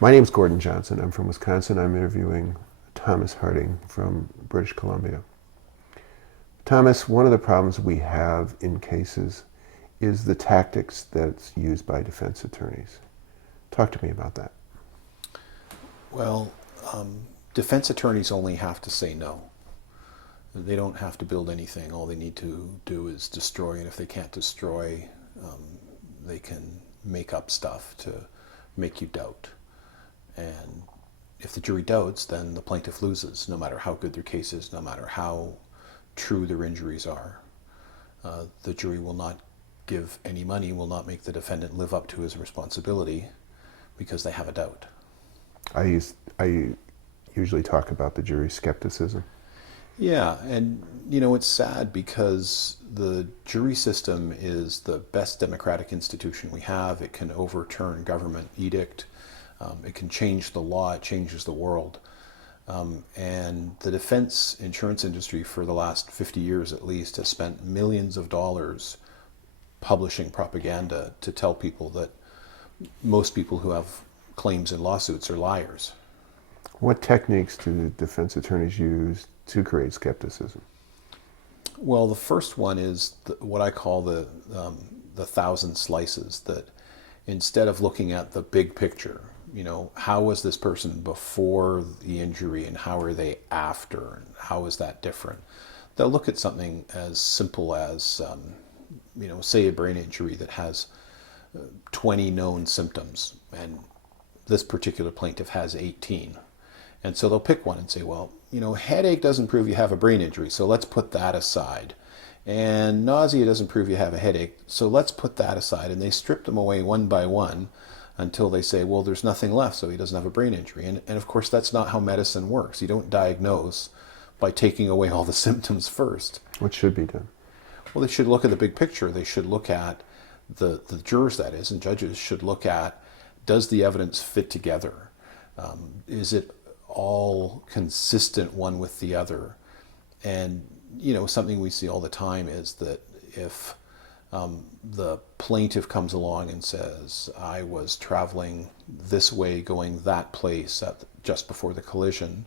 My name's Gordon Johnson. I'm from Wisconsin. I'm interviewing Thomas Harding from British Columbia. Thomas, one of the problems we have in cases is the tactics that's used by defense attorneys. Talk to me about that. Well, defense attorneys only have to say no. They don't have to build anything. All they need to do is destroy, and if they can't destroy, they can make up stuff to make you doubt. And if the jury doubts, then the plaintiff loses, no matter how good their case is, no matter how true their injuries are. The jury will not give any money, will not make the defendant live up to his responsibility because they have a doubt. I usually talk about the jury skepticism. Yeah, and it's sad because the jury system is the best democratic institution we have. It can overturn government edict. It can change the law. It changes the world. And the defense insurance industry for the last 50 years at least has spent millions of dollars publishing propaganda to tell people that most people who have claims in lawsuits are liars. What techniques do defense attorneys use to create skepticism? Well, the first one is what I call the thousand slices, that instead of looking at the big picture, how was this person before the injury and how are they after, and how is that different? They'll look at something as simple as, say a brain injury that has 20 known symptoms, and this particular plaintiff has 18. And so they'll pick one and say, well, headache doesn't prove you have a brain injury, so let's put that aside. And nausea doesn't prove you have a headache, so let's put that aside. And they strip them away one by one until they say, well, there's nothing left, so he doesn't have a brain injury. And of course, that's not how medicine works. You don't diagnose by taking away all the symptoms first. What should be done? Well, they should look at the big picture. They should look at the jurors, that is, and judges should look at, does the evidence fit together? Is it all consistent one with the other? And something we see all the time is that if the plaintiff comes along and says, I was traveling this way going that place just before the collision,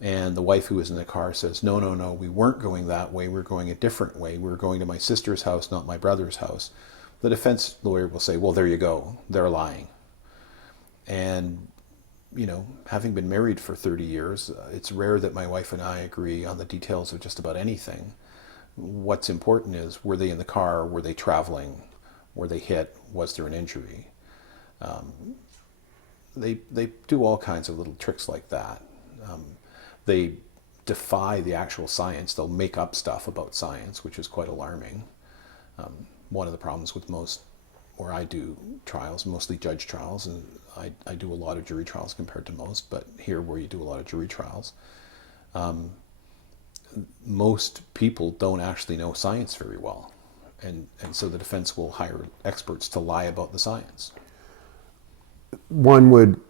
and the wife who was in the car says, no, no, no, we weren't going that way, we're going a different way, we're going to my sister's house, not my brother's house, the defense lawyer will say, well, there you go, they're lying. And having been married for 30 years, it's rare that my wife and I agree on the details of just about anything. What's important is, were they in the car? Were they traveling? Were they hit? Was there an injury? They do all kinds of little tricks like that. They defy the actual science. They'll make up stuff about science, which is quite alarming. One of the problems with where I do trials, mostly judge trials, and I do a lot of jury trials compared to most, but here where you do a lot of jury trials, most people don't actually know science very well. And so the defense will hire experts to lie about the science. One would,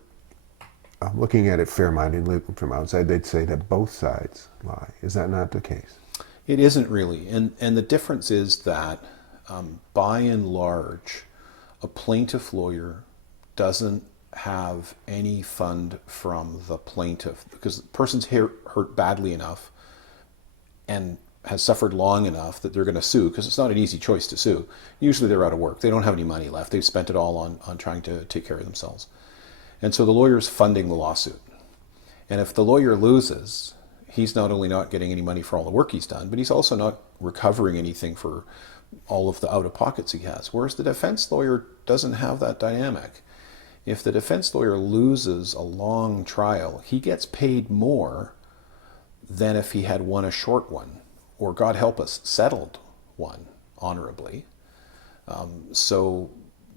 looking at it fair-mindedly from outside, they'd say that both sides lie. Is that not the case? It isn't really. And the difference is that, by and large, a plaintiff lawyer doesn't have any fund from the plaintiff, because the person's hurt badly enough and has suffered long enough that they're going to sue, because it's not an easy choice to sue. Usually they're out of work. They don't have any money left. They've spent it all on trying to take care of themselves. And so the lawyer's funding the lawsuit. And if the lawyer loses, he's not only not getting any money for all the work he's done, but he's also not recovering anything for all of the out-of-pockets he has. Whereas the defense lawyer doesn't have that dynamic. If the defense lawyer loses a long trial, he gets paid more than if he had won a short one, or God help us, settled one honorably. So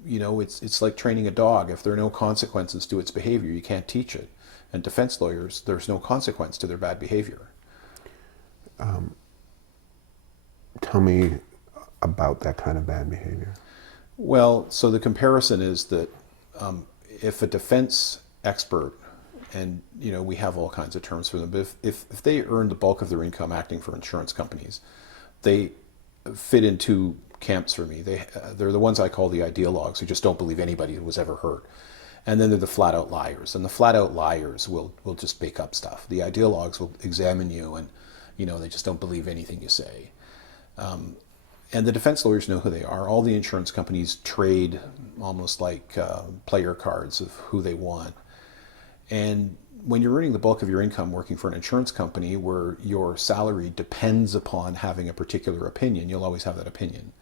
it's like training a dog. If there are no consequences to its behavior, you can't teach it. And defense lawyers, there's no consequence to their bad behavior. Tell me about that kind of bad behavior. Well, so the comparison is that if a defense expert, and we have all kinds of terms for them, but if they earn the bulk of their income acting for insurance companies, they fit in two camps for me. They're the ones I call the ideologues, who just don't believe anybody was ever hurt. And then there are the flat out liars. And the flat out liars will just make up stuff. The ideologues will examine you and, they just don't believe anything you say. And the defense lawyers know who they are. All the insurance companies trade almost like player cards of who they want. And when you're earning the bulk of your income working for an insurance company where your salary depends upon having a particular opinion, you'll always have that opinion.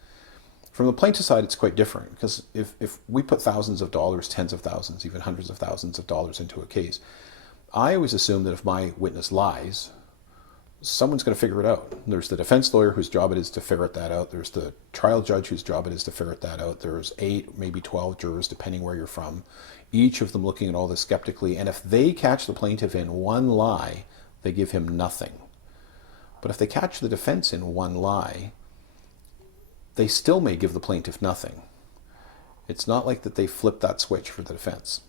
From the plaintiff side, it's quite different, because if we put thousands of dollars, tens of thousands, even hundreds of thousands of dollars into a case, I always assume that if my witness lies, someone's going to figure it out. There's the defense lawyer whose job it is to ferret that out. There's the trial judge whose job it is to ferret that out. There's 8, maybe 12 jurors, depending where you're from, each of them looking at all this skeptically. And if they catch the plaintiff in one lie, they give him nothing. But if they catch the defense in one lie, they still may give the plaintiff nothing. It's not like that they flip that switch for the defense.